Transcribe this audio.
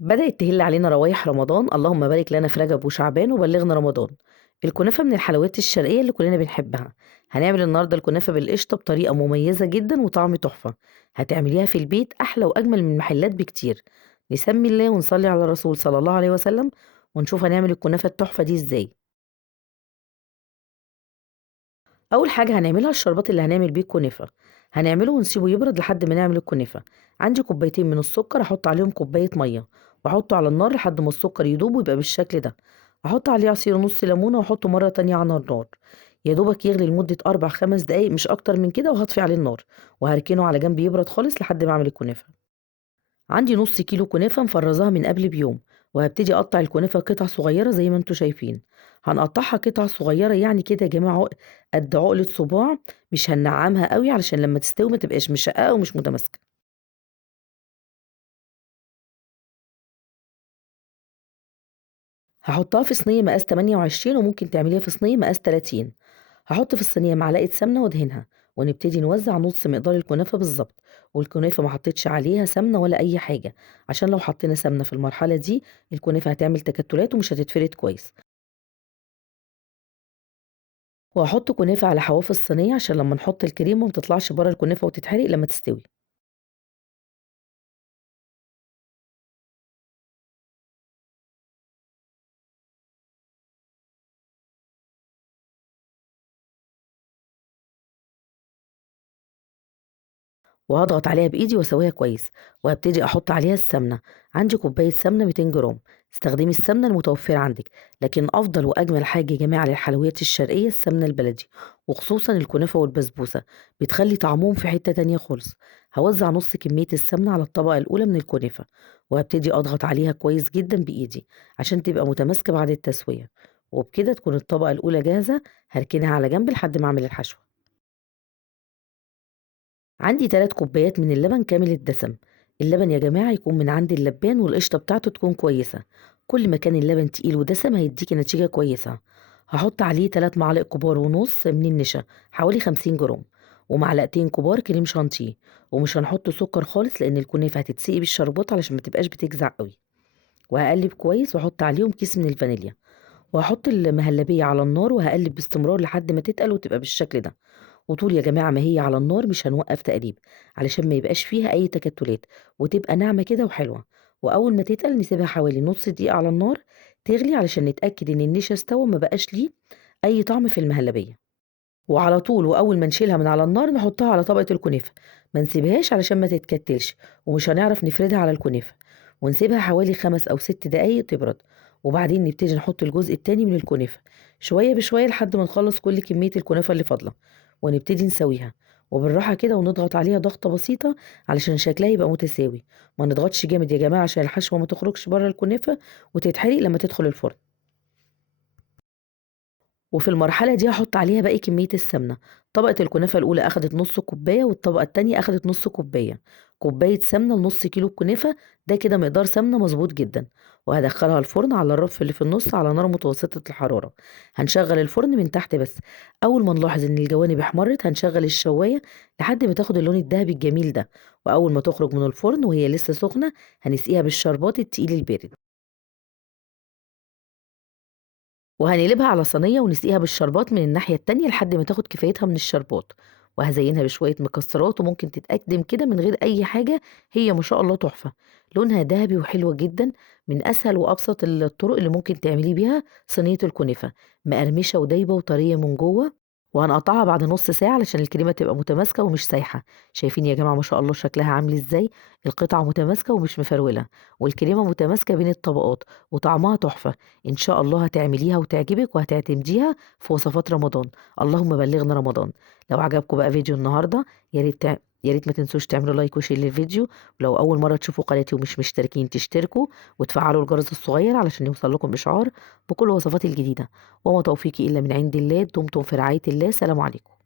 بدأت تهل علينا روايح رمضان، اللهم بارك لنا في رجب وشعبان وبلغنا رمضان. الكنافة من الحلويات الشرقية اللي كلنا بنحبها. هنعمل النهاردة الكنافة بالقشطة بطريقة مميزة جدا وطعم تحفة. هتعمليها في البيت أحلى وأجمل من المحلات بكتير. نسمي الله ونصلي على الرسول صلى الله عليه وسلم، ونشوف هنعمل الكنافة التحفة دي ازاي. أول حاجة هنعملها الشربات اللي هنعمل بيه الكنافة. هنعمله ونسيبه يبرد لحد ما نعمل الكنافة. عندي كوبايتين من السكر، هحط عليهم كوباية مية واحطه على النار لحد ما السكر يدوب ويبقى بالشكل ده. احط عليه عصير نص ليمونة واحطه مرة تانية على النار. يا دوبك يغلي لمدة 4 5 دقايق مش أكتر من كده، وهطفي عليه النار وهركنه على جنب يبرد خالص لحد ما أعمل الكنافة. عندي نص كيلو كنافة مفرزاها من قبل بيوم، وهبتدي أقطع الكنافة قطع صغيرة زي ما انتوا شايفين. هنقطعها قطع صغيرة يعني كده يا جماعة، قد عقلة صباع. مش هننعمها قوي علشان لما تستوي ما تبقاش مشققة ومش متماسكة. هحطها في صينية مقاس 28، وممكن تعمليها في صينية مقاس 30. هحط في الصينية معلقة سمنة وادهنها، ونبتدي نوزع نص مقدار الكنافة بالظبط. والكنافة ما حطيتش عليها سمنة ولا أي حاجة، عشان لو حطينا سمنة في المرحلة دي الكنافة هتعمل تكتلات ومش هتتفرد كويس. وهاحط كنافة على حواف الصينية عشان لمّا نحط الكريمة ما تطلعش برّه الكنافة وتتحرق لمّا تستوي. وهاضغط عليها بإيدي واسويها كويس، وهابتدي أحط عليها السمنة. عندي كوباية سمنة 200 جرام. استخدمي السمنة المتوفرة عندِك، لكن أفضل وأجمل حاجة يا جماعة للحلويات الشرقية السمنة البلدي، وخصوصًا الكنافة والبسبوسة، بتخلّي طعمهم في حتة تانية خالص. هاوزّع نُص كمية السمنة على الطبقة الأولى من الكنافة، وهابتدي أضغط عليها كويس جدًا بإيدي عشان تبقى متماسكة بعد التسوية. وبكده تكون الطبقة الأولى جاهزة. هاركنها على جنب لحد ما أعمل الحشو. عندي 3 كوبايات من اللبن كامل الدسم. اللبن يا جماعة يكون من عند اللبان والقشطة بتاعته تكون كويسة. كل ما كان اللبن تقيل ودسم هيديكي نتيجة كويسة. هحط عليه 3 معالق كبار ونص من النشا، حوالي 50 جرام، ومعلقتين كبار كريم شانتيه. ومش هنحط سكر خالص لأن الكنافة هتتسقي بالشربات علشان ما تبقاش بتجزع قوي. وهقلب كويس واحط عليهم كيس من الفانيليا. وهحط المهلبية على النار وهقلب باستمرار لحد ما تتقل وتبقى بالشكل ده. وطول يا جماعة ما هي على النار مش هنوقّف تقليب، علشان ما يبقاش فيها أي تكتلات، وتبقى ناعمة كده وحلوة. وأول ما تتقل نسيبها حوالي نُص دقيقة على النار تغلي، علشان نتأكد إن النشا استوى وما بقاش ليه أي طعم في المهلبية. وعلى طول وأول ما نشيلها من على النار نحطها على طبقة الكنافة، ما نسيبهاش علشان ما تتكتلش، ومش هنعرف نفردها على الكنافة. ونسيبها حوالي 5 أو 6 دقايق تبرد، وبعدين نبتدي نحط الجزء التاني من الكنافة شوية بشوية لحد ما نخلص كل كمية الكنافة اللي فاضلة، ونبتدي نسويها. وبالراحة كده ونضغط عليها ضغطة بسيطة علشان شكلها يبقى متساوي. ما نضغطش جامد يا جماعة عشان الحشوة ما تخرجش بره الكنافة وتتحرق لما تدخل الفرن. وفي المرحلة دي هاحط عليها باقي كمية السمنة. طبقة الكنافة الأولى أخدت نُص كوباية، والطبقة التانية أخدت نُص كوباية. كوباية سمنة لنُص كيلو الكنافة، ده كده مقدار سمنة مضبوط جدًا. وهادخّلها الفرن على الرف اللي في النُص على نار متوسطة الحرارة. هنشغّل الفرن من تحت بس. أول ما نلاحظ إن الجوانب احمرت هنشغّل الشواية لحد ما تاخد اللون الدهبي الجميل ده. وأول ما تخرج من الفرن وهي لسه سخنة هنسقيها بالشربات التقيل البارد. وهنقلبها على صينية ونسقيها بالشربات من الناحية التانية لحد ما تاخد كفايتها من الشربات. وهزينها بشوية مكسرات وممكن تتقدم كده من غير أي حاجة. هي ما شاء الله تحفة، لونها ذهبي وحلوة جدا. من أسهل وأبسط الطرق اللي ممكن تعملي بيها صينية الكنافة، مقرمشة ودايبة وطرية من جوه. وهنقطعها بعد نص ساعة علشان الكريمة تبقى متماسكة ومش سايحة. شايفين يا جماعة ما شاء الله شكلها عامل ازاي؟ القطعة متماسكة ومش مفرولة، والكريمة متماسكة بين الطبقات، وطعمها تحفة. إن شاء الله هتعمليها وتعجبِك وهتعتمديها في وصفات رمضان. اللهم بلغنا رمضان. لو عجبكم بقى فيديو النهارده يا ريت ما تنسوش تعملوا لايك وشير للفيديو. ولو أول مرة تشوفوا قناتي ومش مشتركين تشتركوا وتفعلوا الجرس الصغير علشان يوصل لكم إشعار بكل وصفاتي الجديدة. وما توفيقي إلا من عند الله. دمتم في رعاية الله. سلام عليكم.